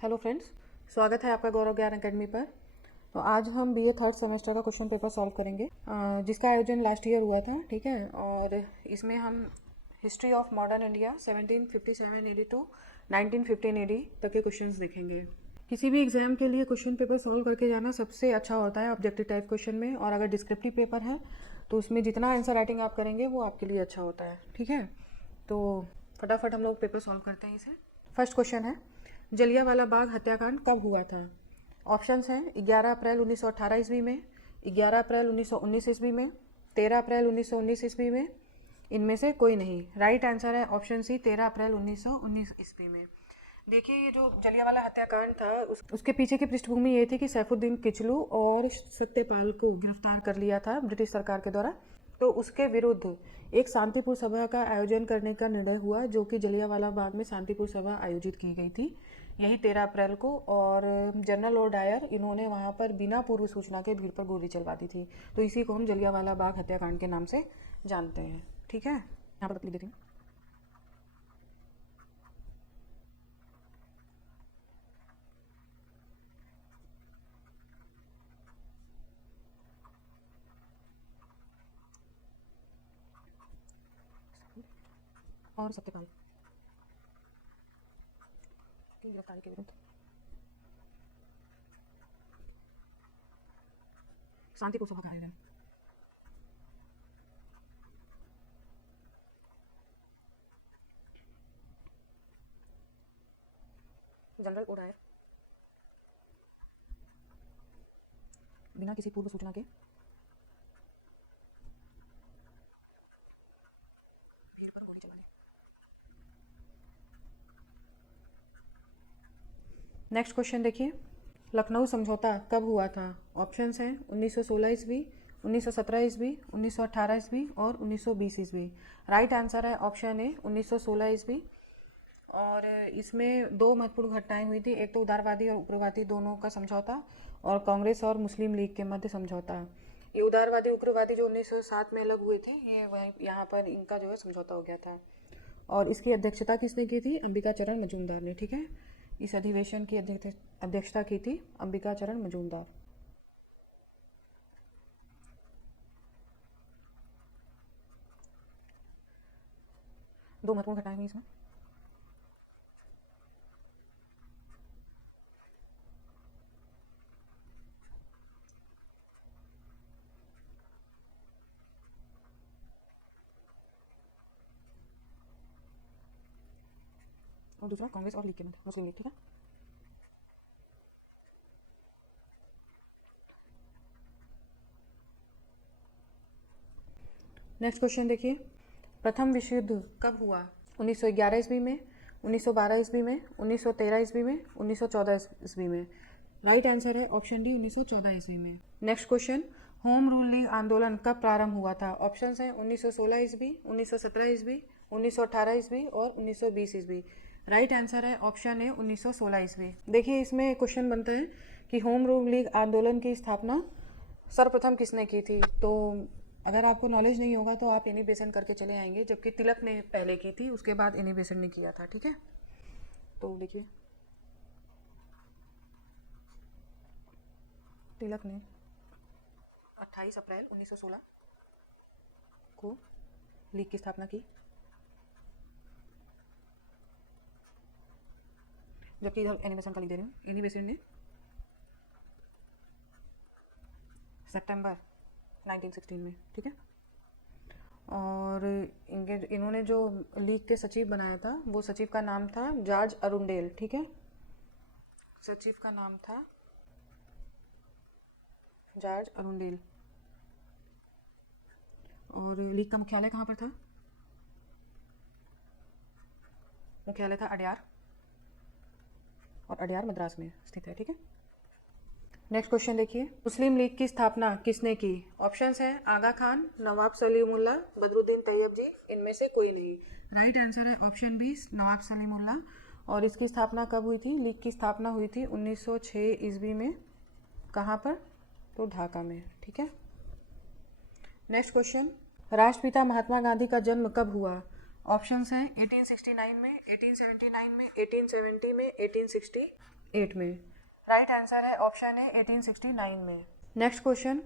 Hello friends, स्वागत है आपका गौरव ज्ञान अकेडमी पर। तो आज हम बीए थर्ड सेमेस्टर का क्वेश्चन पेपर सॉल्व करेंगे, जिसका आयोजन लास्ट ईयर हुआ था। ठीक है, और इसमें हम history of modern India 1757 AD to 1915 AD तक के क्वेश्चंस देखेंगे। किसी भी एग्जाम के लिए क्वेश्चन पेपर सॉल्व करके जाना सबसे अच्छा होता है ऑब्जेक्टिव टाइप क्वेश्चन में, और अगर डिस्क्रिप्टिव पेपर है तो उसमें जितना आंसर राइटिंग आप करेंगे वो आपके लिए अच्छा होता है। ठीक है, तो फटाफट हम लोग पेपर सॉल्व करते हैं इसे। फर्स्ट क्वेश्चन है, जलियांवाला बाग हत्याकांड कब हुआ था? ऑप्शंस हैं 11 अप्रैल 1918 ईस्वी में, 11 अप्रैल 1919 ईस्वी में, 13 अप्रैल 1919 ईस्वी में, इनमें से कोई नहीं। राइट आंसर है ऑप्शन सी, 13 अप्रैल 1919 ईस्वी में। देखिए, ये जो जलियांवाला हत्याकांड था उसके पीछे की पृष्ठभूमि ये थी कि सैफुद्दीन किचलू और सत्यपाल को गिरफ्तार कर लिया था ब्रिटिश सरकार के द्वारा। तो उसके विरुद्ध एक शांतिपूर्ण सभा का आयोजन करने का निर्णय हुआ, जो कि जलियांवाला बाग में शांतिपूर्ण सभा आयोजित की गई थी, यही 13 अप्रैल को। और जनरल लॉर्ड डायर इन्होंने वहाँ पर बिना पूर्व सूचना के भीड़ पर गोली चलवा दी थी। तो इसी को हम जलियांवाला बाग हत्याकांड के नाम से जानते हैं। ठीक है, यहाँ पर लिख देती हूँ। और सत्यपाल की गिरफ्तारी के विरुद्ध शांतिपूर्ण सभा का आयोजन। जनरल ओडायर बिना किसी पूर्व सूचना के भीड़ पर गोली चलाने। नेक्स्ट क्वेश्चन देखिए, लखनऊ समझौता कब हुआ था? ऑप्शंस हैं 1916 ईस्वी, 1917 ईस्वी, 1918 ईस्वी और 1920 ईस्वी। राइट आंसर है ऑप्शन ए, 1916 ईस्वी। और इसमें दो महत्वपूर्ण घटनाएं हुई थी, एक तो उदारवादी और उग्रवादी दोनों का समझौता, और कांग्रेस और मुस्लिम लीग के मध्य समझौता। ये उदारवादी उग्रवादी जो 1907 में अलग हुए थे, ये वहीं यहाँ पर इनका जो है समझौता हो गया था। और इसकी अध्यक्षता किसने की थी? अंबिका चरण मजूमदार ने। ठीक है, इस अधिवेशन की अध्यक्षता की थी अंबिका चरण मजूमदार। दो महत्वपूर्ण घटनाएं हुई इसमें। और दूसरा कांग्रेस और लीग के मध्य, मुस्लिम लीग। ठीक है, नेक्स्ट क्वेश्चन देखिए, प्रथम विश्व युद्ध कब हुआ? 1911 ईस्वी में, 1912 ईस्वी में, 1913 ईस्वी में, 1914 ईस्वी में। राइट आंसर है ऑप्शन डी, 1914 ईस्वी में। Next question, home rule league आंदोलन कब प्रारंभ हुआ था? ऑप्शंस हैं 1916 ईस्वी, 1917 ईस्वी, 1918 ईस्वी और 1920 ईस्वी। राइट आंसर है ऑप्शन ए, 1916 ईस्वी। देखिए, इसमें क्वेश्चन बनता है कि होम रूल लीग आंदोलन की स्थापना सर्वप्रथम किसने की थी? तो अगर आपको नॉलेज नहीं होगा तो आप एनी बेसेंट करके चले आएंगे, जबकि तिलक ने पहले की थी, उसके बाद एनी बेसेंट ने किया था। ठीक है, तो देखिए, तिलक ने 28 अप्रैल 1916 को लीग की स्थापना की, जबकि इधर एनी बेसेंट का लिख दे रही हूँ। एनी बेसेंट ने सितंबर 1916 में। ठीक है, और इन्होंने जो लीग के सचिव बनाया था, वो सचिव का नाम था जॉर्ज अरुंडेल। ठीक है, सचिव का नाम था जॉर्ज अरुंडेल। और लीग का मुख्यालय कहाँ पर था? मुख्यालय था अडयार, और अडयार मद्रास में स्थित है। ठीक है, नेक्स्ट क्वेश्चन देखिए, मुस्लिम लीग की स्थापना किसने की? ऑप्शंस हैं आगा खान, नवाब सलीमुल्लाह, बदरुद्दीन तैयब जी, इनमें से कोई नहीं। राइट आंसर है ऑप्शन बी, नवाब सलीमुल्लाह। और इसकी स्थापना कब हुई थी? लीग की स्थापना हुई थी 1906 ईस्वी में। कहाँ पर? तो ढाका में। ठीक है, नेक्स्ट क्वेश्चन, राष्ट्रपिता महात्मा गांधी का जन्म कब हुआ? ऑप्शंस हैं 1869 में, 1879 में, 1870 में, 1860 8 में। राइट आंसर है ऑप्शन है 1869 में। नेक्स्ट क्वेश्चन,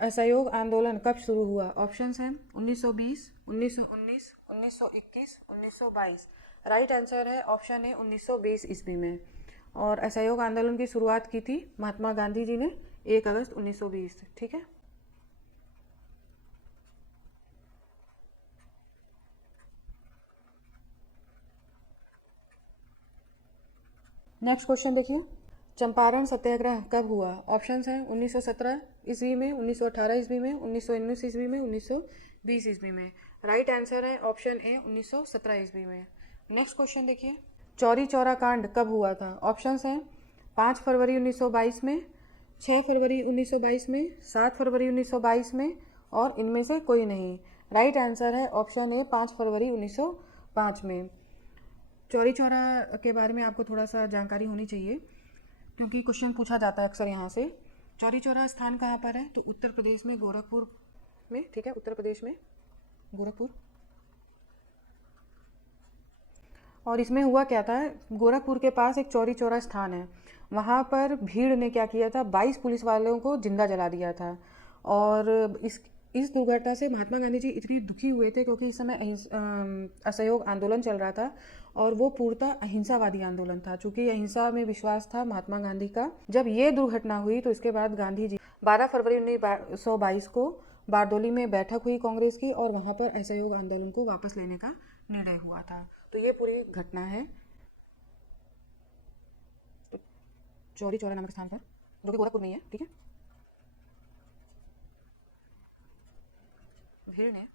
असहयोग आंदोलन कब शुरू हुआ? ऑप्शंस हैं 1920, 1919, 1921, 1922। राइट आंसर है ऑप्शन है 1920 ईस्वी में। और असहयोग आंदोलन की शुरुआत की थी महात्मा गांधी जी ने 1 अगस्त 1920। ठीक है। नेक्स्ट क्वेश्चन देखिए, चंपारण सत्याग्रह कब हुआ? ऑप्शंस हैं 1917 ईस्वी में, 1918 ईस्वी में, 1919 ईस्वी में, 1920 ईस्वी में। राइट आंसर है ऑप्शन ए 1917 ईस्वी में। नेक्स्ट क्वेश्चन देखिए, चौरी चौरा कांड कब हुआ था? ऑप्शंस हैं 5 फरवरी 1922 में, 6 फरवरी 1922 में, 7 फरवरी 1922 में, और इनमें से कोई नहीं। राइट आंसर है ऑप्शन ए 5 फरवरी 1905 में। चौरी चौरा के बारे में आपको थोड़ा सा जानकारी होनी चाहिए क्योंकि क्वेश्चन पूछा जाता है अक्सर यहाँ से। चौरी चौरा स्थान कहाँ पर है? तो उत्तर प्रदेश में गोरखपुर में। ठीक है, उत्तर प्रदेश में गोरखपुर। और इसमें हुआ क्या था, गोरखपुर के पास एक चौरी चौरा स्थान है, वहाँ पर भीड़ ने क्या किया था, 22 पुलिस वालों को जिंदा जला दिया था। और इस दुर्घटना से महात्मा गांधी जी इतनी दुखी हुए थे क्योंकि इस समय असहयोग आंदोलन चल रहा था और वो पूर्णतः अहिंसावादी आंदोलन था। चूंकि अहिंसा में विश्वास था महात्मा गांधी का। जब ये दुर्घटना हुई तो इसके बाद गांधी जी 12 फरवरी 1922 को बारडोली में बैठक हुई कांग्रेस की और वहाँ पर असहयोग आंदोलन को वापस लेने का निर्णय हुआ था। तो ये पूरी घटना है तो चौरी चौरा नामक स्थान पर, जो कि गोरखपुर में ही है। ठीक है, भीड़ ने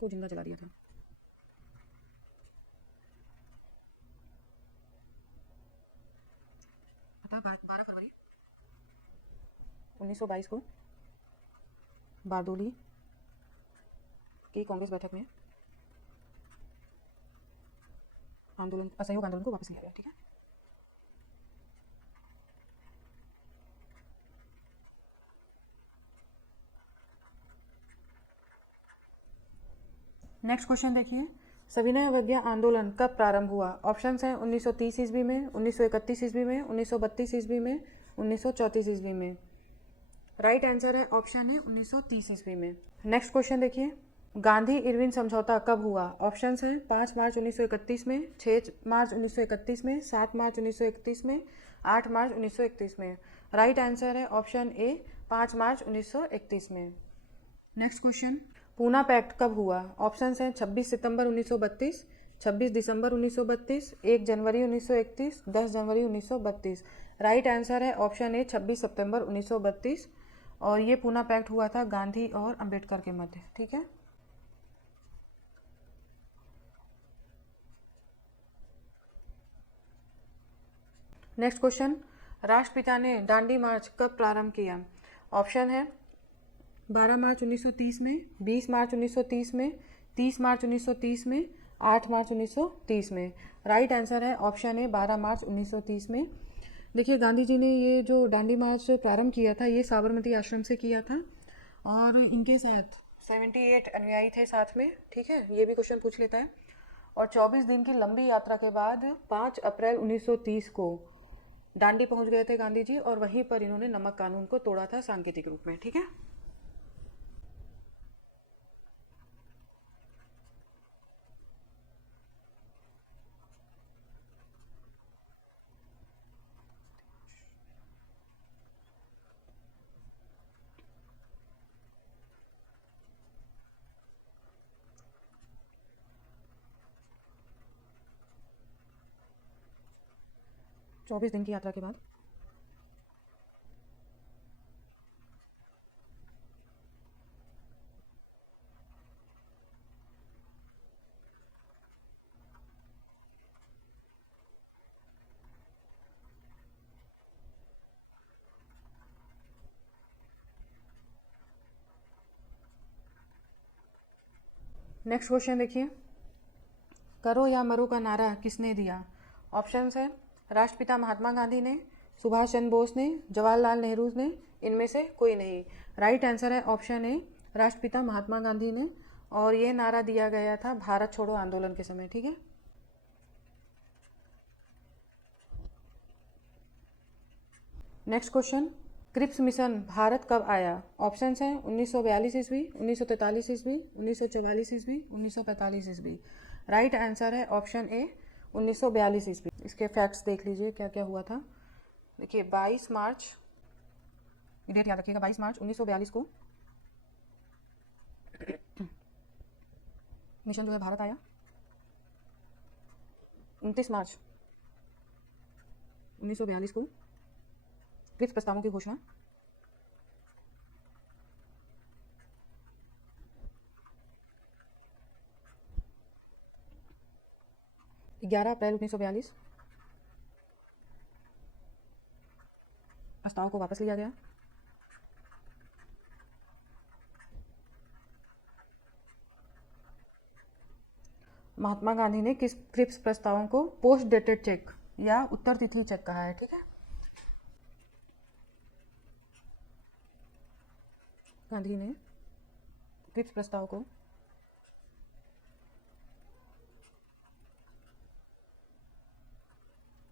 को जिंदा जला दिया था। अतः 12 फरवरी 1922 को बारडोली की कांग्रेस बैठक में आंदोलन, असहयोग आंदोलन को वापस लिया गया। ठीक है, नेक्स्ट क्वेश्चन देखिए, सविनय अवज्ञा आंदोलन कब प्रारंभ हुआ? ऑप्शंस हैं 1930 ईस्वी में, 1931 ईस्वी में, 1932 ईस्वी में, 1934 ईस्वी में। राइट आंसर है ऑप्शन है 1930 ईस्वी में। नेक्स्ट क्वेश्चन देखिए, गांधी इरविन समझौता कब हुआ? ऑप्शंस हैं 5 मार्च 1931 में, 6 मार्च 1931 में, 7 मार्च 1931 में, 8 मार्च 1931 में। राइट आंसर है ऑप्शन ए 5 मार्च 1931 में। नेक्स्ट क्वेश्चन, पूना पैक्ट कब हुआ? ऑप्शंस हैं 26 सितंबर 1932, 26 दिसंबर 1932, 1 जनवरी 1931, 10 जनवरी 1932। राइट आंसर है ऑप्शन ए 26 सितंबर 1932। और ये पूना पैक्ट हुआ था गांधी और अंबेडकर के मध्य। ठीक है, नेक्स्ट क्वेश्चन, राष्ट्रपिता ने दांडी मार्च कब प्रारंभ किया? ऑप्शन है 12 मार्च 1930 में, 20 मार्च 1930 में, 30 मार्च 1930 में, 8 मार्च 1930 में। राइट आंसर है ऑप्शन है 12 मार्च 1930 में। देखिए, गांधी जी ने ये जो दांडी मार्च प्रारंभ किया था ये साबरमती आश्रम से किया था और इनके साथ 78 अनुयायी थे साथ में। ठीक है, ये भी क्वेश्चन पूछ लेता है। और 24 दिन की लंबी यात्रा के बाद 5 अप्रैल 1930 को दांडी पहुंच गए थे गांधी जी और वहीं पर इन्होंने नमक कानून को तोड़ा था सांकेतिक रूप में। ठीक है, 24 दिन की यात्रा के बाद नेक्स्ट क्वेश्चन देखिए, करो या मरो का नारा किसने दिया? ऑप्शंस है राष्ट्रपिता महात्मा गांधी ने, सुभाष चंद्र बोस ने, जवाहरलाल नेहरू ने इनमें से कोई नहीं। राइट आंसर है ऑप्शन ए, राष्ट्रपिता महात्मा गांधी ने, और ये नारा दिया गया था भारत छोड़ो आंदोलन के समय। ठीक है, next question, Cripps mission Bharat कब आया? ऑप्शंस हैं 1942 ईस्वी, 1943 ईस्वी, 1944 ईस्वी, 1945 ईस्वी। राइट आंसर है ऑप्शन ए, 1942 ईस्वी। इसके फैक्ट्स देख लीजिए क्या क्या हुआ था। देखिए 22 मार्च, डेट याद रखिएगा, 22 मार्च 1942 को मिशन जो है भारत आया। 29 मार्च 1942 को क्रिप्स प्रस्तावों की घोषणा। 11 अप्रैल 1942 प्रस्ताव को वापस लिया गया। महात्मा गांधी ने किस क्रिप्स प्रस्तावों को पोस्ट डेटेड चेक या उत्तर तिथि चेक कहा है? ठीक है, गांधी ने क्रिप्स प्रस्ताव को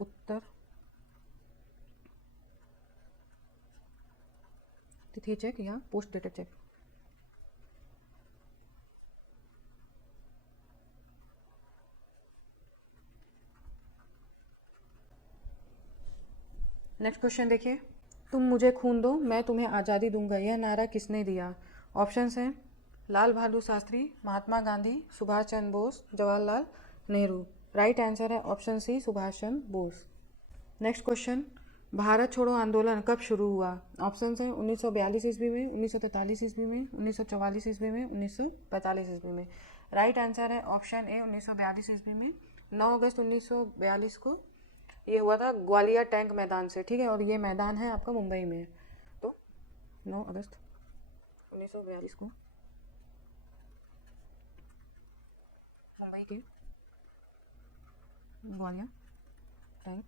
उत्तर तिथि चेक या post dated cheque. Next question देखिए, तुम मुझे खून दो मैं तुम्हें आज़ादी दूंगा, यह नारा किसने दिया? ऑप्शंस हैं लाल बहादुर शास्त्री, महात्मा गांधी, सुभाष चंद्र बोस, जवाहरलाल नेहरू। राइट आंसर है ऑप्शन सी, सुभाष चंद्र बोस। नेक्स्ट क्वेश्चन, भारत छोड़ो आंदोलन कब शुरू हुआ? ऑप्शंस हैं 1942 ईस्वी में, 1943 ईस्वी में, 1944 ईस्वी में, 1945 ईस्वी में। राइट आंसर है ऑप्शन ए, 1942 ईस्वी में। 9 अगस्त 1942 को ये हुआ था ग्वालियर टैंक मैदान से। ठीक है, और ये मैदान है आपका मुंबई में। तो 9 अगस्त 1942 को मुंबई के ग्वालियर टैंक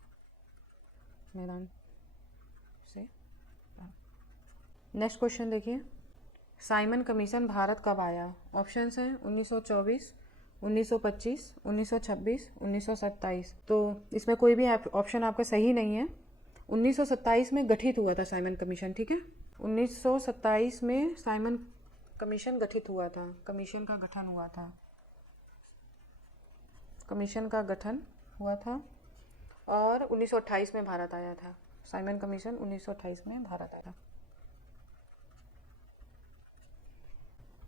मैदान से। नेक्स्ट क्वेश्चन देखिए, साइमन कमीशन भारत कब आया? ऑप्शंस हैं 1924, 1925, 1926, 1927। तो इसमें कोई भी ऑप्शन आपका सही नहीं है। 1927 में गठित हुआ था साइमन कमीशन। ठीक है, 1927 में साइमन कमीशन गठित हुआ था, कमीशन का गठन हुआ था, कमीशन का गठन हुआ था, और 1928 में भारत आया था। साइमन कमीशन 1928 में भारत आया था।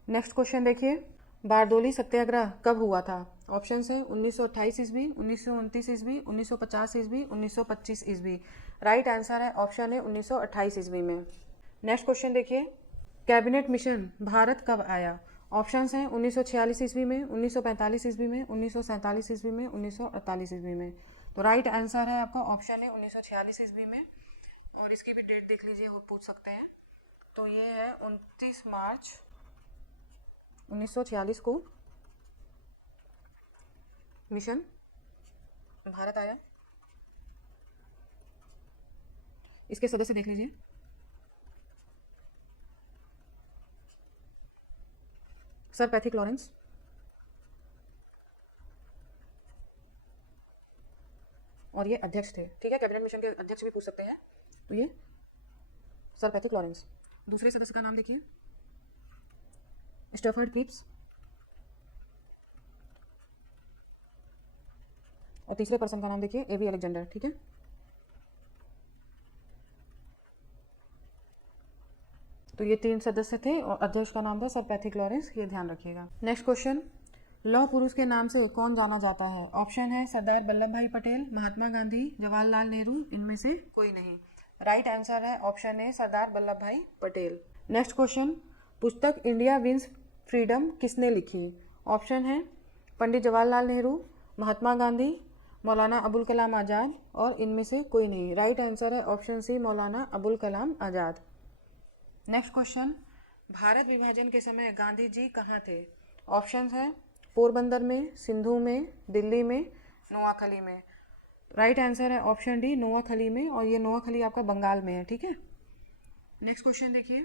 नेक्स्ट क्वेश्चन देखिए, बारदोली सत्याग्रह कब हुआ था? ऑप्शंस हैं 1928 ईस्वी, 1929 ईस्वी, 1950 ईस्वी, 1925 ईस्वी। राइट आंसर है ऑप्शन है 1928 ईस्वी में। नेक्स्ट क्वेश्चन देखिए, कैबिनेट मिशन भारत कब आया? ऑप्शंस हैं 1946 ईस्वी में, 1945 ईस्वी में, 1947 ईस्वी में, 1948 ईस्वी में। तो राइट आंसर है आपका ऑप्शन है 1946 ईस्वी में। और इसकी भी डेट देख लीजिए, वो पूछ सकते हैं। तो ये है 29 मार्च 1946 को मिशन भारत आया। इसके सदस्य देख लीजिए, सर पैथिक लॉरेंस, और ये अध्यक्ष थे। ठीक है, कैबिनेट मिशन के अध्यक्ष भी पूछ सकते हैं। तो ये सर पैथिक लॉरेंस। दूसरे सदस्य का नाम देखिए, स्टैफर्ड क्रिप्स, और तीसरे पर्सन का नाम देखिए एवी अलेक्जेंडर। ठीक है, तो ये 3 सदस्य थे और अध्यक्ष का नाम था सर पैथिक लॉरेंस, ये ध्यान रखिएगा। नेक्स्ट क्वेश्चन, लौह पुरुष के नाम से कौन जाना जाता है? ऑप्शन है सरदार वल्लभ भाई पटेल, महात्मा गांधी, जवाहरलाल नेहरू, इनमें से कोई नहीं। राइट आंसर है ऑप्शन ए, सरदार वल्लभ भाई पटेल। नेक्स्ट क्वेश्चन, पुस्तक इंडिया विंस फ्रीडम किसने लिखी? ऑप्शन है पंडित जवाहरलाल नेहरू, महात्मा गांधी, मौलाना अबुल कलाम आज़ाद, और इनमें से कोई नहीं। राइट आंसर है ऑप्शन सी, मौलाना अबुल कलाम आज़ाद। नेक्स्ट क्वेश्चन, भारत विभाजन के समय गांधी जी कहाँ थे? ऑप्शंस हैं पोरबंदर में, सिंधु में, दिल्ली में, नोआखली में। राइट आंसर है ऑप्शन डी, नोआखली में, और ये नोआखली आपका बंगाल में है। ठीक है, नेक्स्ट क्वेश्चन देखिए,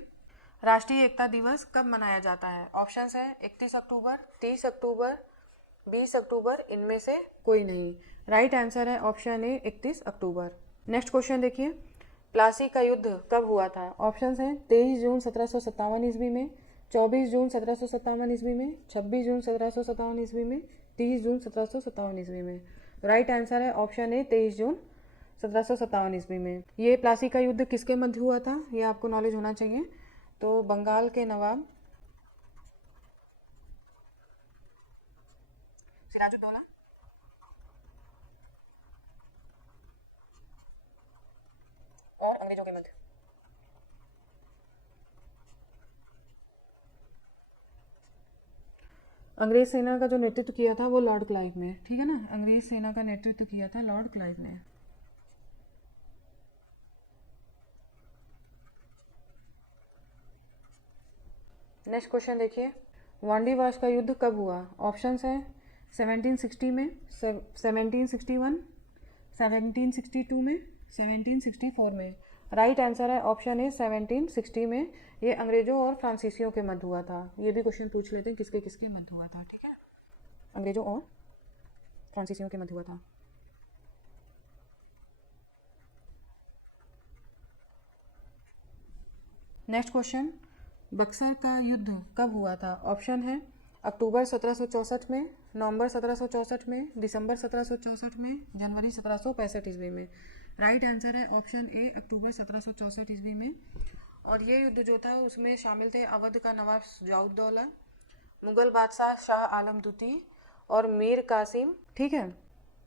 राष्ट्रीय एकता दिवस कब मनाया जाता है? ऑप्शंस है 31 अक्टूबर, 30 अक्टूबर, 20 अक्टूबर, इनमें से कोई नहीं। राइट आंसर है ऑप्शन ए 31 अक्टूबर। नेक्स्ट क्वेश्चन देखिए, प्लासी का युद्ध कब हुआ था? ऑप्शंस हैं 23 जून 1757 ईस्वी में, 24 जून 1757 ईस्वी में, 26 जून 1757 ईस्वी में, 30 जून 1757 ईस्वी में। राइट आंसर है ऑप्शन ए 23 जून 1757 ईस्वी में। ये प्लासी का युद्ध किसके मध्य हुआ था, ये आपको नॉलेज होना चाहिए। तो बंगाल के नवाब सिराजुद्दौला और अंग्रेजों के मध्य। अंग्रेज सेना का जो नेतृत्व किया था वो लॉर्ड क्लाइव ने, ठीक है ना, अंग्रेज सेना का नेतृत्व किया था लॉर्ड क्लाइव ने। नेक्स्ट क्वेश्चन देखिए, वांडीवाश का युद्ध कब हुआ? ऑप्शंस हैं 1760 में, 1761, 1762 में, 1764 में। राइट आंसर है ऑप्शन ए 1760 में। ये अंग्रेजों और फ्रांसीसियों के मध्य हुआ था। ये भी क्वेश्चन पूछ लेते हैं किसके किसके मध्य हुआ था, ठीक है, अंग्रेजों और फ्रांसीसियों के मध्य हुआ था। नेक्स्ट क्वेश्चन, बक्सर का युद्ध कब हुआ था? ऑप्शन है अक्टूबर 1764 में, नवंबर 1764 में, दिसंबर 1764 में, जनवरी 1765 ईस्वी में। राइट आंसर है ऑप्शन ए अक्टूबर 1764 ईस्वी में। और ये युद्ध जो था उसमें शामिल थे अवध का नवाब शुजाउद्दौला, मुगल बादशाह शाह आलम द्वितीय और मीर कासिम, ठीक है।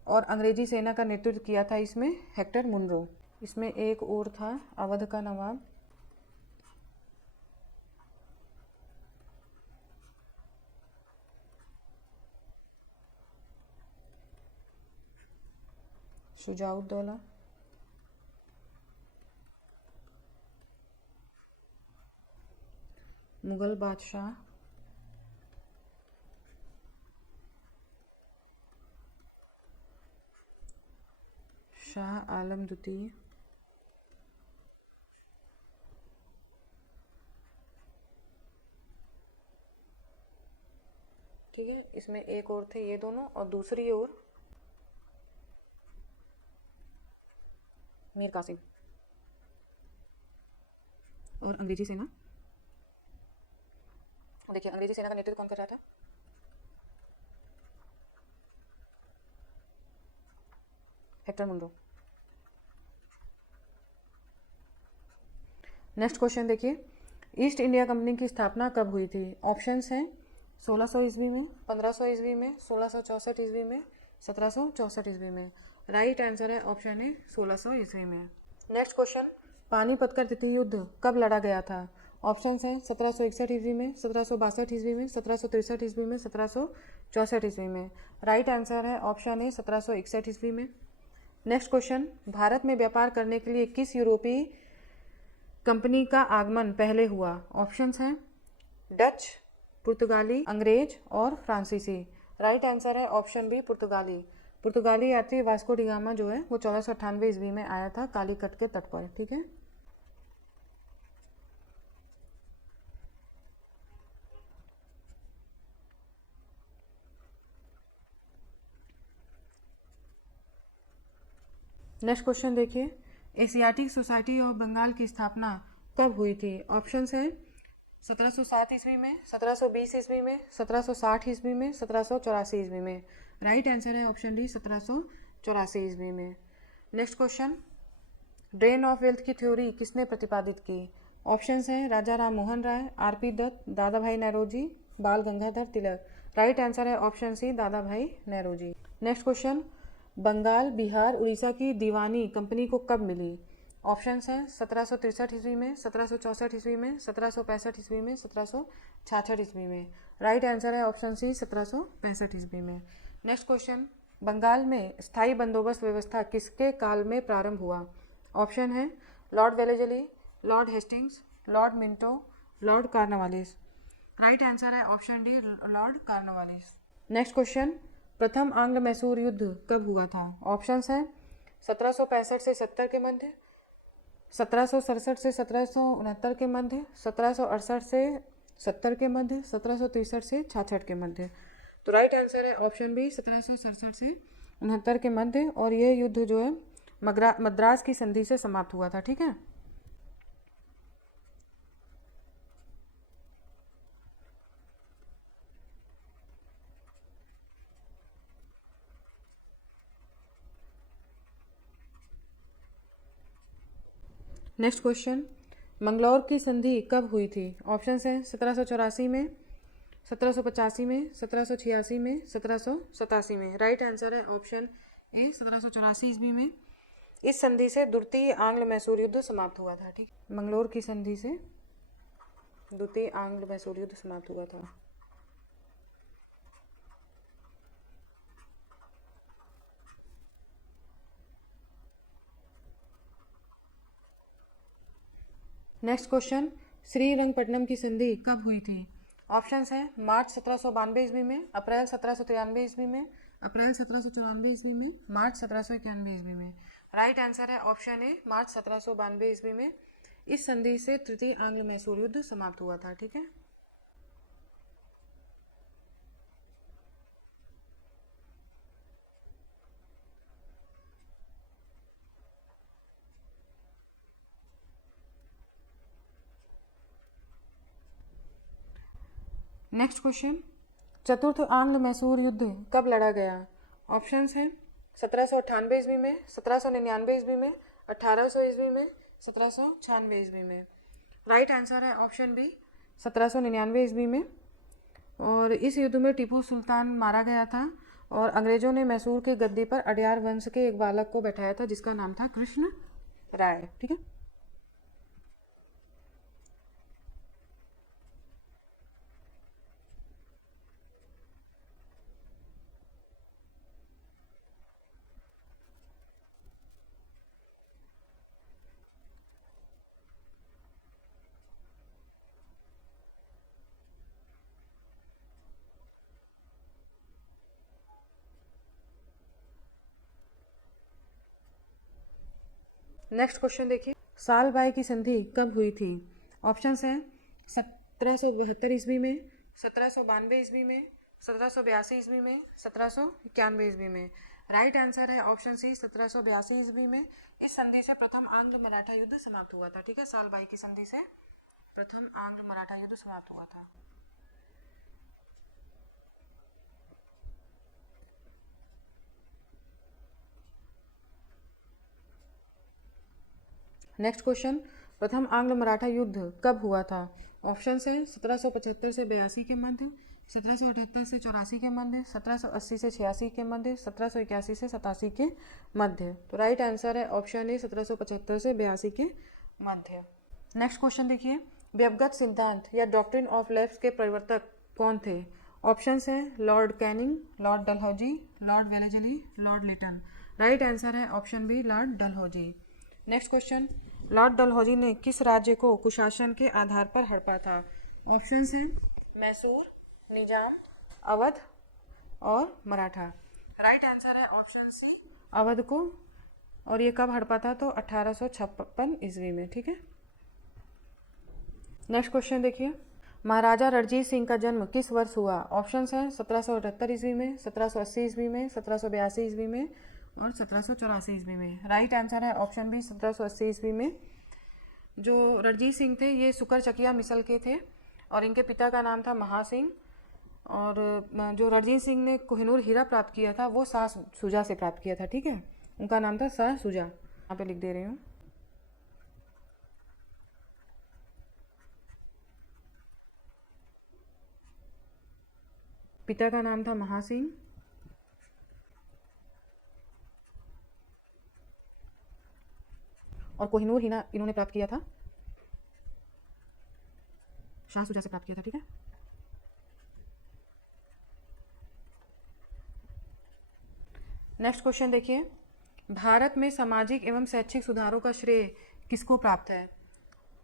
और अंग्रेजी सेना का नेतृत्व किया था इसमें हेक्टर मुनरो। इसमें एक और था अवध का नवाब शुजाउद्दौला, मुगल बादशाह शाह आलम द्वितीय ठीक है। इसमें एक और थे ये दोनों और दूसरी ओर मीर कासिम। और अंग्रेजी सेना, देखिए अंग्रेजी सेना का नेतृत्व कौन कर रहा था? Hector Munro. नेक्स्ट क्वेश्चन देखिए, ईस्ट इंडिया कंपनी की स्थापना कब हुई थी? ऑप्शंस हैं 1600 ईस्वी में, 1500 ईस्वी में, 1664 ईस्वी में, 1764 ईस्वी में। राइट आंसर है ऑप्शन ए 1600 ईस्वी में। नेक्स्ट क्वेश्चन, पानीपत का तृतीय युद्ध कब लड़ा गया था? ऑप्शंस हैं 1761 ईस्वी में, 1762 ईस्वी में, 1763 ईस्वी में, 1764 ईस्वी में। राइट आंसर है ऑप्शन ए 1761 ईस्वी में। नेक्स्ट क्वेश्चन, भारत में व्यापार करने के लिए किस यूरोपीय कंपनी का आगमन पहले हुआ? ऑप्शंस हैं डच, पुर्तगाली, अंग्रेज और फ्रांसीसी। राइट आंसर है ऑप्शन बी पुर्तगाली। पुर्तगाली यात्री वास्को डी गामा जो है वो 1498 ईस्वी में आया था कालीकट के तट पर, ठीक है। नेक्स्ट क्वेश्चन देखिए, एशियाटिक सोसाइटी ऑफ बंगाल की स्थापना कब हुई थी? ऑप्शंस हैं 1707 ईस्वी में, 1720 ईस्वी में, 1760 ईस्वी में, 1784 ईस्वी में। राइट आंसर है ऑप्शन डी 1784 ईस्वी में। Next question, drain of wealth की थ्योरी किसने प्रतिपादित की? ऑप्शंस हैं राजा राम मोहन राय, आरपी दत्त, दादा भाई नौरोजी, बाल गंगाधर तिलक। राइट आंसर है ऑप्शन सी दादा भाई नौरोजी। नेक्स्ट क्वेश्चन, बंगाल, बिहार, उड़ीसा की दीवानी कंपनी को कब मिली? ऑप्शंस हैं 1763 ईस्वी में, 1764 ईस्वी में, 1765 ईस्वी में, 1766 ईस्वी में। राइट आंसर है ऑप्शन सी 1765 ईस्वी में। नेक्स्ट क्वेश्चन, बंगाल में स्थायी बंदोबस्त व्यवस्था किसके काल में प्रारंभ हुआ? ऑप्शन है Lord Wellesley, Lord Hastings, Lord Minto, Lord Cornwallis. Right answer है option D Lord Cornwallis. Next question, प्रथम आंग्ल मैसूर युद्ध कब हुआ था? ऑप्शंस हैं 1765 से 70 के मध्य, 1767 से 1769 के मध्य, 1768 से 70 के मध्य, 1763 से 66 के मध्य। तो राइट आंसर है ऑप्शन बी 1767 से 69 के मध्य। और ये युद्ध जो है मद्रास की संधि से समाप्त हुआ था। ठीक है। नेक्स्ट क्वेश्चन, मंगलौर की संधि कब हुई थी? ऑप्शन है 1784 में, 1785 में, 1786 में, 1787 में। राइट आंसर है ऑप्शन ए 1784 ईस्वी में। इस संधि से द्वितीय आंग्ल मैसूर युद्ध समाप्त हुआ था। ठीक, मंगलौर की संधि से द्वितीय आंग्ल मैसूर युद्ध समाप्त हुआ था। नेक्स्ट क्वेश्चन, श्रीरंगपट्टनम की संधि कब हुई थी? ऑप्शंस हैं मार्च 1792 ईस्वी में, अप्रैल 1793 ईस्वी में, अप्रैल 1794 ईस्वी में, मार्च 1791 ईस्वी में। राइट आंसर है ऑप्शन ए मार्च 1792 ईस्वी में। इस संधि से तृतीय आंग्ल मैसूर युद्ध समाप्त हुआ था। ठीक है। नेक्स्ट क्वेश्चन, चतुर्थ आंग्ल मैसूर युद्ध कब लड़ा गया? ऑप्शंस हैं 1798 ईस्वी में, 1799 ईस्वी में, 1800 ईस्वी में, 1796 ईस्वी में। राइट आंसर है ऑप्शन बी 1799 ईस्वी में। और इस युद्ध में टीपू सुल्तान मारा गया था और अंग्रेजों ने मैसूर की गद्दी पर अडयार वंश के एक बालक को बैठाया था जिसका नाम था कृष्ण राय। ठीक है। नेक्स्ट क्वेश्चन देखिए, सालबाई की संधि कब हुई थी? ऑप्शंस हैं 1772 ईस्वी में, 1792 ईस्वी में, 1782 ईस्वी में, 1791 ईस्वी में। राइट आंसर है ऑप्शन सी 1782 ईस्वी में। इस संधि से प्रथम आंग्ल मराठा युद्ध समाप्त हुआ था। ठीक है। सालबाई की संधि से प्रथम आंग्ल मराठा युद्ध समाप्त हुआ था। नेक्स्ट क्वेश्चन, प्रथम आंग्ल मराठा युद्ध कब हुआ था? ऑप्शंस हैं 1775 से 82 के मध्य, 1778 से 84 के मध्य, 1780 से 86 के मध्य, 1781 से 87 के मध्य। तो राइट आंसर है ऑप्शन ए 1775 से 82 के मध्य। नेक्स्ट क्वेश्चन देखिए, व्यवगत सिद्धांत या डॉक्ट्रिन ऑफ लैप्स के प्रवर्तक कौन थे? ऑप्शंस हैं Lord Canning, Lord Dalhousie, Lord Wellesley, Lord Lytton. Right answer है option B Lord Dalhousie. Next question, Lord Dalhousie ने किस राज्य को कुशासन के आधार पर हड़पा था? ऑप्शंस हैं मैसूर, निजाम, अवध और मराठा। राइट आंसर है ऑप्शन सी अवध को। और ये कब हड़पा था? तो 1856 ईस्वी में। ठीक है। नेक्स्ट क्वेश्चन देखिए, महाराजा रणजीत सिंह का जन्म किस वर्ष हुआ? ऑप्शंस हैं 1778 ईस्वी में, 1780 ईस्वी में, 1782 ईस्वी में और 1784 ईस्वी में। राइट आंसर है ऑप्शन बी 1780 ईस्वी में। जो रणजीत सिंह थे ये सुकरचकिया मिसल के थे और इनके पिता का नाम था महासिंह। और जो रणजीत सिंह ने कोहिनूर हीरा प्राप्त किया था वो शाह सुजा से प्राप्त किया था। ठीक है। उनका नाम था शाह सुजा। यहाँ पे लिख दे रही हूँ। पिता का नाम था महासिंह और कोहिनूर हीरा इन्होंने प्राप्त किया था, शाह सुजा से प्राप्त किया था। ठीक है। नेक्स्ट क्वेश्चन देखिए, भारत में सामाजिक एवं शैक्षिक सुधारों का श्रेय किसको प्राप्त है?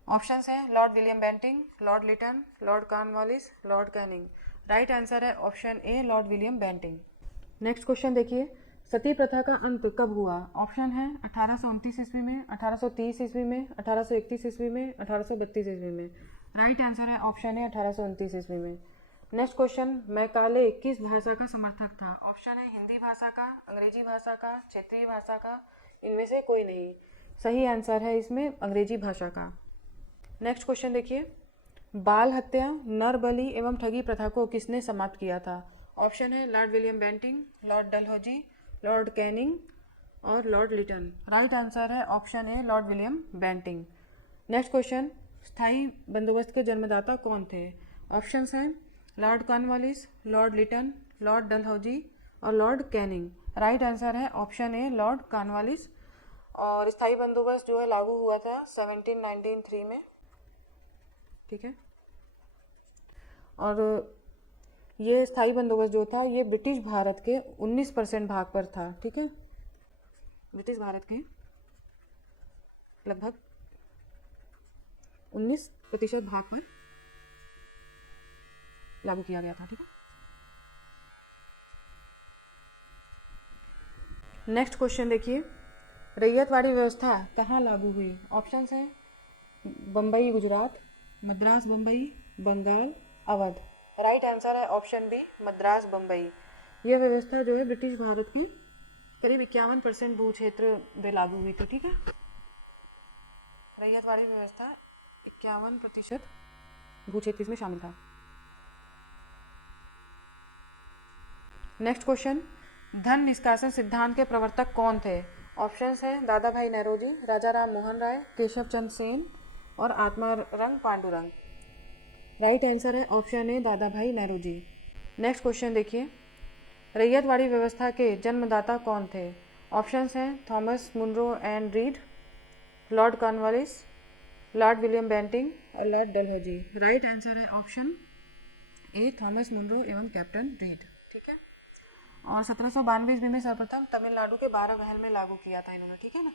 ऑप्शंस हैं Lord William Bentinck, Lord Lytton, Lord Cornwallis, Lord Canning. Right answer है option A Lord William Bentinck. Next question देखिए, सती प्रथा का अंत कब हुआ? ऑप्शन है 1829 ईस्वी में, 1830 ईस्वी में, 1831 ईस्वी में, 1832 ईस्वी में। राइट आंसर है ऑप्शन है 1829 ईस्वी में। नेक्स्ट क्वेश्चन, मैकाले किस भाषा का समर्थक था? ऑप्शन है हिंदी भाषा का, अंग्रेजी भाषा का, क्षेत्रीय भाषा का, इनमें से कोई नहीं। सही आंसर है इसमें अंग्रेजी भाषा का। नेक्स्ट क्वेश्चन देखिए, बाल हत्या, नरबली एवं ठगी प्रथा को किसने समाप्त किया था? ऑप्शन है Lord William Bentinck, Lord Dalhousie, Lord Canning और लॉर्ड लिटन। राइट आंसर है ऑप्शन है Lord William Bentinck. Next question, स्थायी बंदोबस्त के जन्मदाता कौन थे? ऑप्शंस हैं Lord Cornwallis, Lord Lytton, Lord Dalhousie और लॉर्ड कैनिंग। राइट आंसर है ऑप्शन ए लॉर्ड कॉर्नवालिस। और स्थायी बंदोबस्त जो है लागू हुआ था 1793 में, ठीक है। और ये स्थायी बंदोबस्त जो था ये ब्रिटिश भारत के 19% भाग पर था, ठीक है। ब्रिटिश भारत के लगभग 19% भाग पर लागू किया गया था, ठीक है। नेक्स्ट क्वेश्चन देखिए, रैयतवाड़ी व्यवस्था कहाँ लागू हुई? ऑप्शंस हैं बम्बई गुजरात, मद्रास बम्बई, बंगाल, अवध। राइट आंसर है ऑप्शन बी मद्रास बम्बई। यह व्यवस्था जो है ब्रिटिश भारत के करीब 51% भू क्षेत्र में लागू हुई थी, ठीक है। रैयतवाड़ी व्यवस्था 51% भू क्षेत्र इसमें शामिल था। नेक्स्ट क्वेश्चन, धन निष्कासन सिद्धांत के प्रवर्तक कौन थे? ऑप्शंस हैं दादा भाई नौरोजी, राजा राम मोहन राय, केशव चंद्र सेन और आत्मारंग पांडुरंग। राइट आंसर है ऑप्शन ए दादा भाई नौरोजी। नेक्स्ट क्वेश्चन देखिए, रैयतवाड़ी व्यवस्था के जन्मदाता कौन थे? ऑप्शंस हैं Thomas Munro and Reid, Lord Cornwallis, Lord William Bentinck और लॉर्ड डलहौजी। राइट आंसर है ऑप्शन ए थॉमस मुनरो एवं कैप्टन रीड, ठीक है। और 1792 ईस्वी में सर्वप्रथम तमिलनाडु के 12 महल में लागू किया था इन्होंने, ठीक है ना।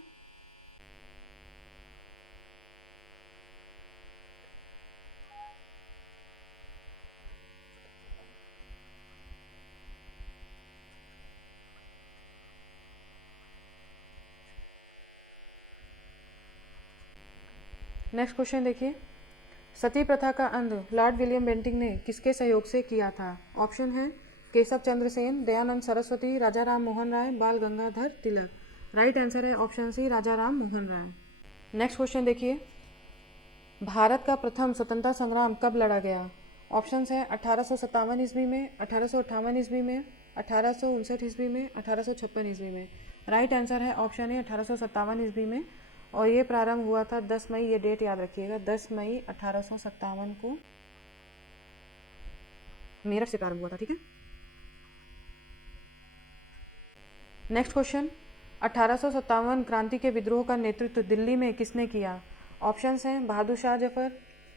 नेक्स्ट क्वेश्चन देखिए, सती प्रथा का अंत लॉर्ड विलियम बेंटिंग ने किसके सहयोग से किया था? ऑप्शन है केशव चंद्र सेन, दयानंद सरस्वती, राजा राम मोहन राय, बाल गंगाधर तिलक। राइट आंसर है ऑप्शन सी राजा राम मोहन राय। नेक्स्ट क्वेश्चन देखिए, भारत का प्रथम स्वतंत्रता संग्राम कब लड़ा गया? ऑप्शंस है 1857 ईस्वी में, 1858 ईस्वी में, 1859 ईस्वी में, 1856 ईस्वी में। राइट आंसर है ऑप्शन ए 1857 ईस्वी में। और ये प्रारंभ हुआ था 10 मई, ये डेट याद रखिएगा, 10 मई 1857 को मेरठ से प्रारंभ हुआ था, ठीक है। नेक्स्ट क्वेश्चन, 1857 क्रांति के विद्रोह का नेतृत्व दिल्ली में किसने किया? ऑप्शंस हैं बहादुर शाह जफर,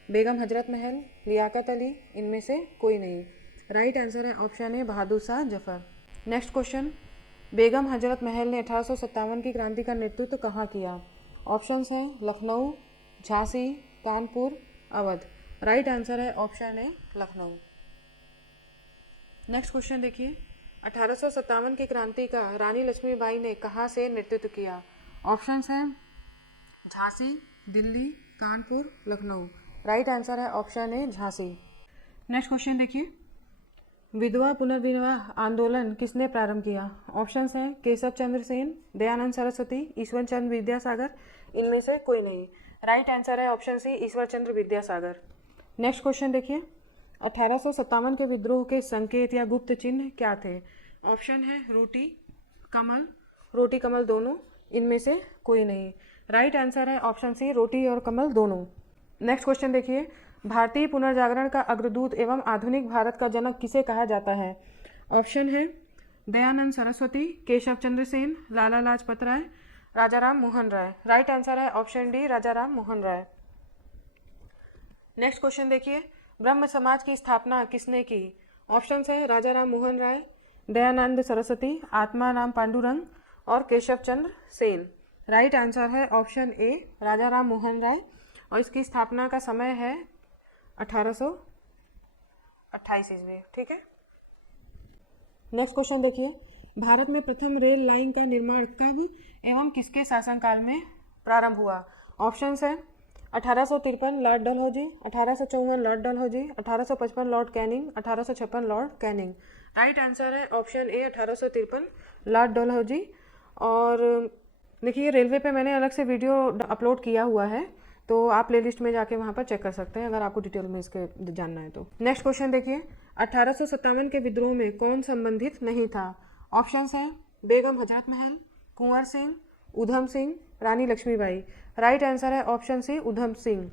बेगम हजरत महल, लियाकत अली, इनमें से कोई नहीं। राइट आंसर है option A Bahadur Shah Zafar. Next question, Begum Hazrat Mahal ने 1857 की क्रांति का नेतृत्व कहाँ किया? ऑप्शंस हैं लखनऊ, झांसी, कानपुर, अवध। राइट आंसर है ऑप्शन ए लखनऊ। नेक्स्ट क्वेश्चन देखिए, 1857 की क्रांति का रानी लक्ष्मीबाई ने कहाँ से नेतृत्व किया? ऑप्शंस हैं झांसी, दिल्ली, कानपुर, लखनऊ। राइट आंसर है ऑप्शन ए झांसी। नेक्स्ट क्वेश्चन देखिए, विधवा पुनर्विवाह आंदोलन किसने प्रारंभ किया? ऑप्शंस हैं केशव चंद्र सेन, दयानंद सरस्वती, ईश्वर चंद्र विद्यासागर, इनमें से कोई नहीं। राइट आंसर है ऑप्शन सी ईश्वर चंद्र विद्यासागर। नेक्स्ट क्वेश्चन देखिए, 1857 के विद्रोह के संकेत या गुप्त चिन्ह क्या थे? ऑप्शन है रोटी कमल दोनों, इनमें से कोई नहीं। राइट आंसर है ऑप्शन सी रोटी और कमल दोनों। नेक्स्ट क्वेश्चन देखिए, भारतीय पुनर्जागरण का अग्रदूत एवं आधुनिक भारत का जनक किसे कहा जाता है? ऑप्शन है दयानंद सरस्वती, केशव चंद्र सेन, लाला लाजपत राय, राजा राम मोहन राय। राइट आंसर है ऑप्शन डी राजा राम मोहन राय। नेक्स्ट क्वेश्चन देखिए, ब्रह्म समाज की स्थापना किसने की? ऑप्शंस है राजा राम मोहन राय, दयानंद सरस्वती, आत्माराम पांडुरंग और केशव चंद्र सेन। राइट आंसर है ऑप्शन ए राजा राम मोहन राय। और इसकी स्थापना का समय है 1828 ईस्वी, ठीक है। नेक्स्ट क्वेश्चन देखिए, भारत में प्रथम रेल लाइन का निर्माण कब एवं किसके शासनकाल में प्रारंभ हुआ? ऑप्शंस है 1853 Lord Dalhousie, 1854 Lord Dalhousie, 1855 Lord Canning, 1856 Lord Canning. Right answer है ऑप्शन ए 1853 लॉर्ड डलहौजी। और देखिए रेलवे पे मैंने अलग से वीडियो अपलोड किया हुआ है, तो आप प्लेलिस्ट में जाके वहाँ पर चेक कर सकते हैं अगर आपको डिटेल में इसके जानना है तो। नेक्स्ट क्वेश्चन देखिए, 1857 के विद्रोह में कौन संबंधित नहीं था? ऑप्शंस हैं बेगम हजरत महल, कुंवर सिंह, उधम सिंह, रानी लक्ष्मीबाई। राइट आंसर है ऑप्शन सी उधम सिंह।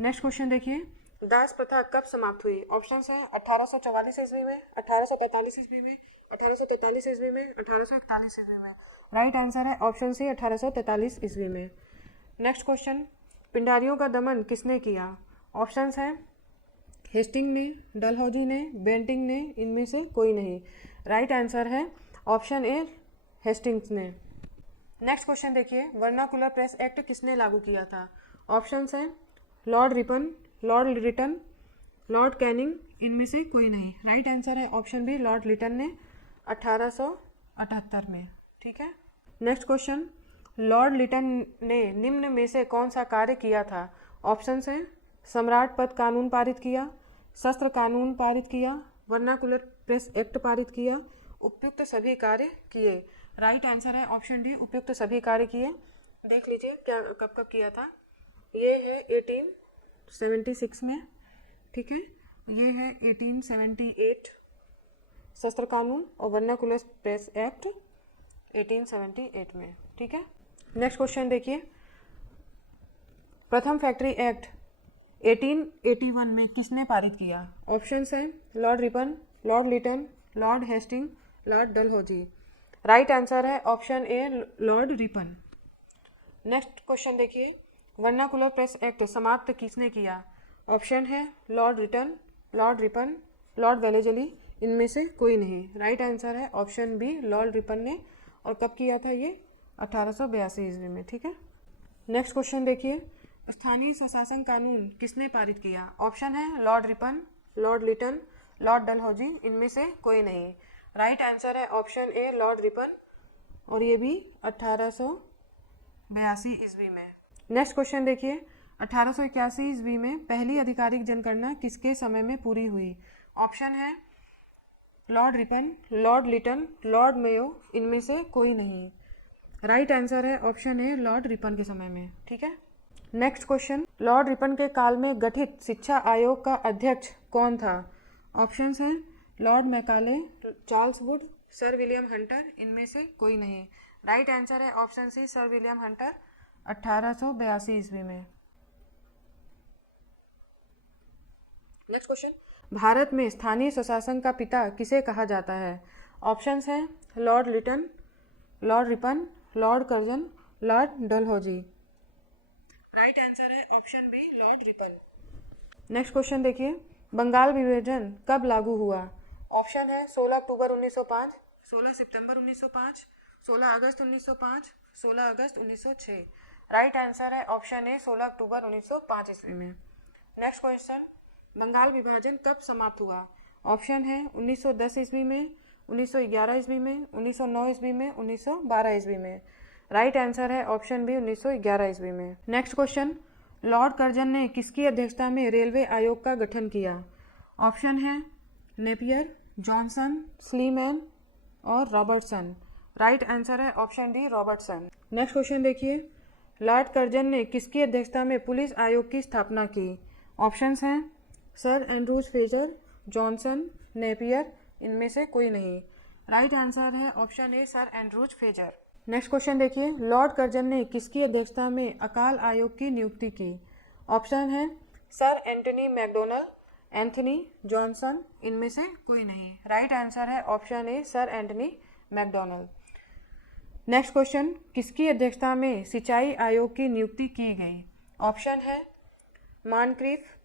नेक्स्ट क्वेश्चन देखिए, दास प्रथा कब समाप्त हुई? ऑप्शंस हैं 1844 ईस्वी में, 1845 ईस्वी में, 1843 ईस्वी में, 1841 ईस्वी में। राइट आंसर है ऑप्शन सी 1843 ईस्वी में। नेक्स्ट क्वेश्चन, पिंडारियों का दमन किसने किया? ऑप्शंस हैं हेस्टिंग ने, डलहौजी ने, बेंटिंग ने, इनमें से कोई नहीं। राइट आंसर है ऑप्शन ए हेस्टिंग्स ने। नेक्स्ट क्वेश्चन देखिए, वर्नाकुलर प्रेस एक्ट किसने लागू किया था? ऑप्शंस हैं Lord Ripon, Lord Lytton, Lord Canning, इनमें से कोई नहीं। राइट आंसर है ऑप्शन बी लॉर्ड लिटन ने 1878 में। ठीक है। नेक्स्ट क्वेश्चन, लॉर्ड लिटन ने निम्न में से कौन सा कार्य किया था? ऑप्शंस हैं सम्राट पद कानून पारित किया, शस्त्र कानून पारित किया, वर्नाकुलर प्रेस एक्ट पारित किया, उपयुक्त सभी कार्य किए। राइट आंसर है ऑप्शन डी उपयुक्त सभी कार्य किए। देख लीजिए क्या कब कब किया था। ये है 1876 में, ठीक है। ये है 1878 शस्त्र कानून और वर्नाकुलर प्रेस एक्ट 1878 में, ठीक है। नेक्स्ट क्वेश्चन देखिए, प्रथम फैक्ट्री एक्ट 1881 में किसने पारित किया? ऑप्शंस हैं Lord Ripon, Lord Lytton, Lord Hastings, Lord Dalhousie. Right answer है option A Lord Ripon. Next question देखिए, वर्नाकुलर प्रेस एक्ट समाप्त किसने किया? ऑप्शन है Lord Lytton, Lord Ripon, Lord Wellesley, इनमें से कोई नहीं। राइट आंसर है ऑप्शन बी लॉर्ड रिपन ने। और कब किया था ये? 1882 ईस्वी में, ठीक है। नेक्स्ट क्वेश्चन देखिए, स्थानीय स्वशासन कानून किसने पारित किया? ऑप्शन है Lord Ripon, Lord Lytton, Lord Dalhousie, इनमें से कोई नहीं। राइट आंसर है ऑप्शन ए लॉर्ड रिपन, और ये भी 1882 ईस्वी में। नेक्स्ट क्वेश्चन देखिए, 1881 ईस्वी में पहली आधिकारिक जनगणना किसके समय में पूरी हुई? ऑप्शन है Lord Ripon, Lord Lytton, Lord Mayo, इनमें से कोई नहीं। राइट आंसर है ऑप्शन ए लॉर्ड रिपन के समय में, ठीक है। नेक्स्ट क्वेश्चन, लॉर्ड रिपन के काल में गठित शिक्षा आयोग का अध्यक्ष कौन था? ऑप्शंस हैं Lord Macaulay, Charles Wood, Sir William Hunter, इनमें से कोई नहीं। राइट आंसर है option C Sir William Hunter 1882 ईस्वी में। नेक्स्ट क्वेश्चन, भारत में स्थानीय स्वशासन का पिता किसे कहा जाता है? ऑप्शंस हैं Lord Lytton, Lord Ripon, Lord Curzon, Lord Dalhousie. Right answer है option B Lord Ripon. Next question देखिए, बंगाल विभाजन कब लागू हुआ? ऑप्शन है 16 अक्टूबर 1905, 16 सितंबर 1905, 16 अगस्त 1905, 16 अगस्त 1906। राइट आंसर है ऑप्शन ए 16 अक्टूबर 1905 ईस्वी में। नेक्स्ट क्वेश्चन, बंगाल विभाजन कब समाप्त हुआ? ऑप्शन है 1910 ईस्वी में, 1911 ईस्वी में, 1909 ईस्वी में, 1912 ईस्वी में। राइट आंसर है ऑप्शन बी 1911 ईस्वी में। नेक्स्ट क्वेश्चन, लॉर्ड कर्जन ने किसकी अध्यक्षता में रेलवे आयोग का गठन किया? ऑप्शन है नेपियर, जॉनसन, स्लीमैन और रॉबर्टसन। राइट आंसर है option D Robertson. Next question देखिए, लॉर्ड कर्जन ने किसकी अध्यक्षता में पुलिस आयोग की स्थापना की? ऑप्शंस हैं sir Andrews Fraser, Johnson, Napier, इनमें से कोई नहीं। राइट आंसर है option A sir Andrews Fraser. Next question देखिए, लॉर्ड कर्जन ने किसकी अध्यक्षता में अकाल आयोग की नियुक्ति की? ऑप्शन है sir Antony McDonald, Anthony Johnson, इनमें से कोई नहीं। राइट आंसर है option A sir Antony McDonald. Next question, किसकी अध्यक्षता में सिंचाई आयोग की नियुक्ति की गई? ऑप्शन है मानक्रीफ,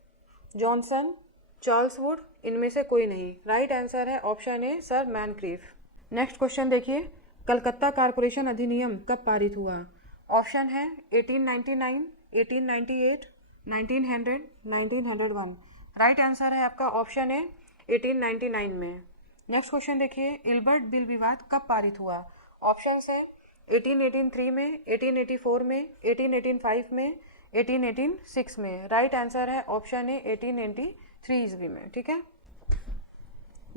जॉनसन, चार्ल्स वुड, इनमें से कोई नहीं। राइट आंसर है option A Sir Moncrieff. Next question देखिए, कलकत्ता कारपोरेशन अधिनियम कब पारित हुआ? ऑप्शन है 1899, 1898, 1900, 1901। राइट आंसर है आपका ऑप्शन ए 1899 में। नेक्स्ट क्वेश्चन देखिए, इल्बर्ट बिल विवाद कब पारित हुआ? ऑप्शन है 1883 में, 1884 में, 1885 में, 1886 में। राइट आंसर है ऑप्शन ए 1883 ईस्वी में। ठीक है।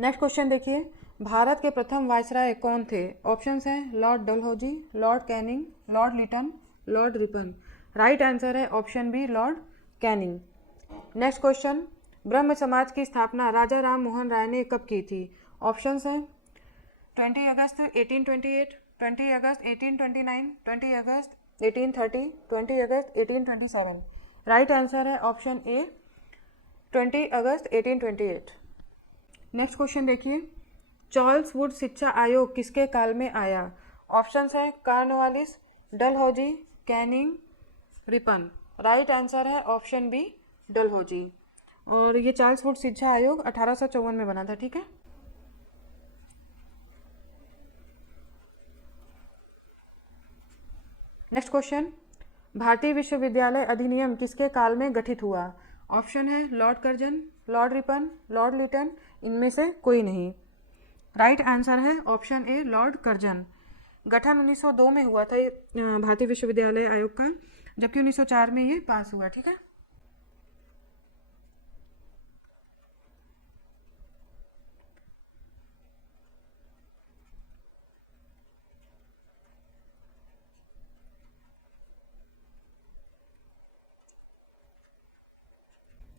नेक्स्ट क्वेश्चन देखिए, भारत के प्रथम वायसराय कौन थे? ऑप्शंस हैं Lord Dalhousie, Lord Canning, Lord Lytton, Lord Ripon. Right answer है option B Lord Canning. Next question, Brahmo Samaj की स्थापना राजा राम मोहन राय ने कब की थी? ऑप्शंस हैं 20 अगस्त 1828, 20 अगस्त 1829, 20 अगस्त 1830, 20 अगस्त 1827। राइट आंसर है ऑप्शन ए 20 अगस्त 1828। नेक्स्ट क्वेश्चन देखिए, चार्ल्स वुड शिक्षा आयोग किसके काल में आया? ऑप्शंस है Cornwallis, Dalhousie, Canning, Ripon. Right answer है ऑप्शन बी डलहौजी। और ये चार्ल्स वुड शिक्षा आयोग 1854 में बना था। ठीक है। नेक्स्ट क्वेश्चन, भारतीय विश्वविद्यालय अधिनियम किसके काल में गठित हुआ? ऑप्शन है Lord Curzon, Lord Ripon, Lord Lytton, इनमें से कोई नहीं। राइट आंसर है ऑप्शन ए लॉर्ड कर्जन। गठन 1902 में हुआ था भारतीय विश्वविद्यालय आयोग का, जबकि 1904 में ये पास हुआ। ठीक है।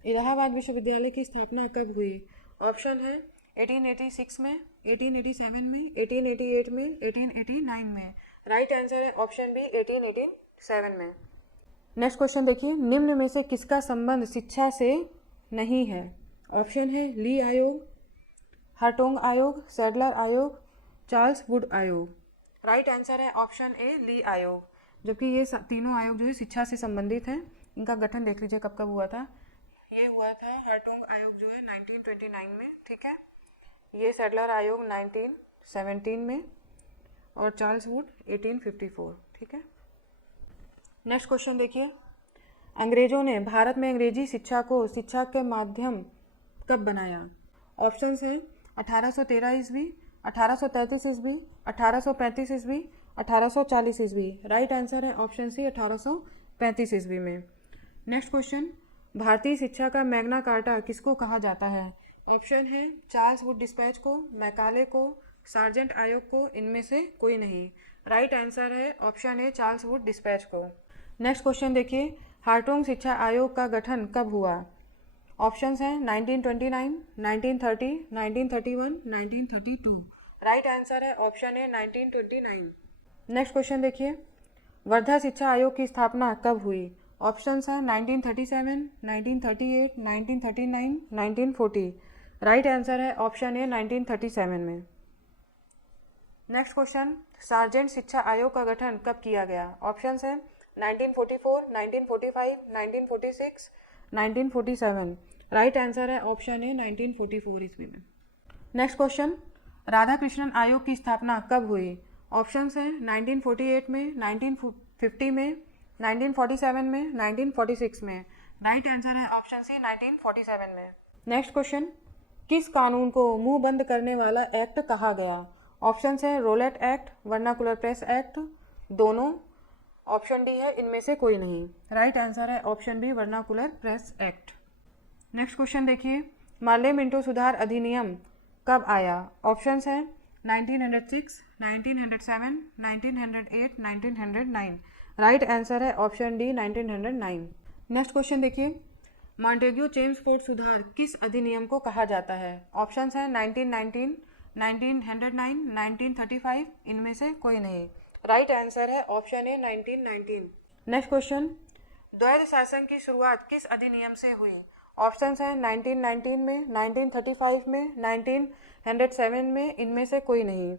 इलाहाबाद विश्वविद्यालय की स्थापना कब हुई? ऑप्शन है 1886 में, 1887 में, 1888 में, 1889 में। राइट आंसर है ऑप्शन बी 1887 में। नेक्स्ट क्वेश्चन देखिए, निम्न में से किसका संबंध शिक्षा से नहीं है? ऑप्शन है ली आयोग, हार्टोंग आयोग, सैडलर आयोग, चार्ल्स वुड आयोग। राइट आंसर है ऑप्शन ए ली आयोग, जबकि ये तीनों आयोग जो है शिक्षा से संबंधित हैं। इनका गठन देख लीजिए कब कब हुआ था। ये हुआ था हार्टोंग आयोग जो है 1929 में। ठीक है। ये सैडलर आयोग 1917 में और चार्ल्स वुड 1854। ठीक है। नेक्स्ट क्वेश्चन देखिए, अंग्रेजों ने भारत में अंग्रेजी शिक्षा को शिक्षा के माध्यम कब बनाया? ऑप्शंस हैं 1813 ईस्वी, 1833 ईस्वी, 1835 ईस्वी, 1840 ईस्वी। राइट आंसर है ऑप्शन सी 1835 ईस्वी में। नेक्स्ट क्वेश्चन, भारतीय शिक्षा का मैग्ना कार्टा किसको कहा जाता है? ऑप्शन है चार्ल्स वुड डिस्पैच को, मैकाले को, सार्जेंट आयोग को, इनमें से कोई नहीं। राइट आंसर है ऑप्शन है चार्ल्स वुड डिस्पैच को। नेक्स्ट क्वेश्चन देखिए, हार्टोंग शिक्षा आयोग का गठन कब हुआ? ऑप्शंस हैं 1929, 1930, 1931, 1932। राइट आंसर है ऑप्शन है 1929। नेक्स्ट क्वेश्चन देखिए, वर्धा शिक्षा आयोग की स्थापना कब हुई? ऑप्शंस हैं 1937, 1938, 1939, 1940। राइट आंसर है ऑप्शन ए 1937 में। नेक्स्ट क्वेश्चन, सार्जेंट शिक्षा आयोग का गठन कब किया गया? ऑप्शंस हैं 1944, 1945, 1946, 1947। राइट आंसर है ऑप्शन ए 1944 ईस्वी में। नेक्स्ट क्वेश्चन, राधा कृष्णन आयोग की स्थापना कब हुई? ऑप्शंस हैं 1948 में, 1950 में, 1947 में, 1946 में। राइट आंसर है ऑप्शन सी 1947 में। नेक्स्ट क्वेश्चन, किस कानून को मुंह बंद करने वाला एक्ट कहा गया? ऑप्शंस है Rowlatt act, vernacular press act, दोनों। ऑप्शन डी है इनमें से कोई नहीं। राइट आंसर है option B vernacular press act. Next question देखिए, मार्ले मिंटो सुधार अधिनियम कब आया? ऑप्शंस हैं 1906, 1907, 1908, 1909। राइट आंसर है ऑप्शन डी 1909। नेक्स्ट क्वेश्चन देखिए, मॉन्टेग्यू चेम्सफोर्ड सुधार किस अधिनियम को कहा जाता है? ऑप्शंस हैं 1919, 1909, 1935, इनमें से कोई नहीं। राइट आंसर है ऑप्शन ए 1919। नेक्स्ट क्वेश्चन, द्वैध शासन की शुरुआत किस अधिनियम से हुई? ऑप्शंस हैं 1919 में, 1935 में, 1907 में, इनमें से कोई नहीं।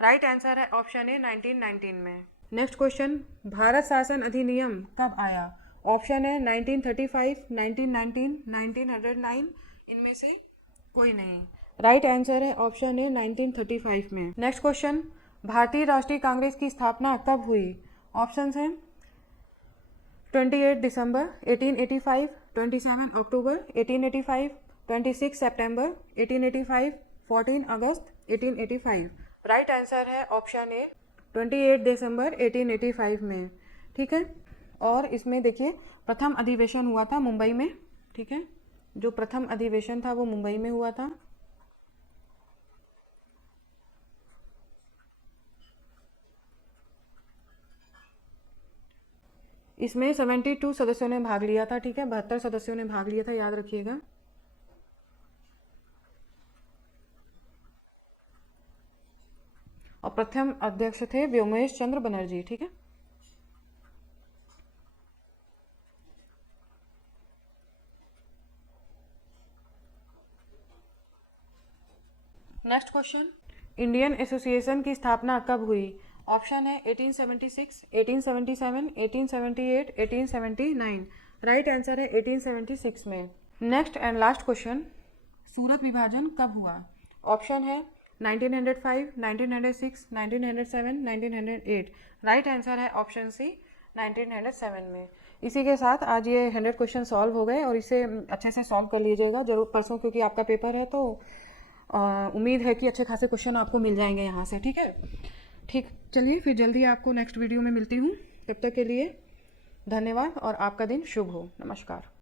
राइट आंसर है ऑप्शन ए 1919 में। नेक्स्ट क्वेश्चन, भारत शासन अधिनियम कब आया? ऑप्शन है 1935, 1919, 1909, इनमें से कोई नहीं। राइट आंसर है ऑप्शन ए 1935 में। नेक्स्ट क्वेश्चन, भारतीय राष्ट्रीय कांग्रेस की स्थापना कब हुई? ऑप्शंस हैं 28 दिसंबर 1885, 27 अक्टूबर 1885, 26 सितंबर 1885, 14 अगस्त 1885। राइट आंसर है ऑप्शन ए 28 दिसंबर 1885 में। ठीक है, और इसमें देखिए प्रथम अधिवेशन हुआ था मुंबई में। ठीक है, जो प्रथम अधिवेशन था वो मुंबई में हुआ था। इसमें 72 सदस्यों ने भाग लिया था। ठीक है, 72 सदस्यों ने भाग लिया था, याद रखिएगा। और प्रथम अध्यक्ष थे व्योमेश चंद्र बनर्जी। ठीक है, नेक्स्ट क्वेश्चन, इंडियन एसोसिएशन की स्थापना कब हुई? ऑप्शन है 1876, 1877, 1878, 1879। राइट आंसर है 1876 में। नेक्स्ट एंड लास्ट क्वेश्चन, सूरत विभाजन कब हुआ? ऑप्शन है 1905, 1906, 1907, 1908। राइट आंसर है ऑप्शन सी 1907 में। इसी के साथ आज ये 100 क्वेश्चन सॉल्व हो गए और इसे अच्छे से सॉल्व कर लीजिएगा जरूर परसों, क्योंकि आपका पेपर है तो उम्मीद है कि अच्छे खासे क्वेश्चन आपको मिल जाएंगे यहाँ से। ठीक है, ठीक, चलिए फिर जल्दी आपको नेक्स्ट वीडियो में मिलती हूँ। तब तक के लिए धन्यवाद और आपका दिन शुभ हो। नमस्कार।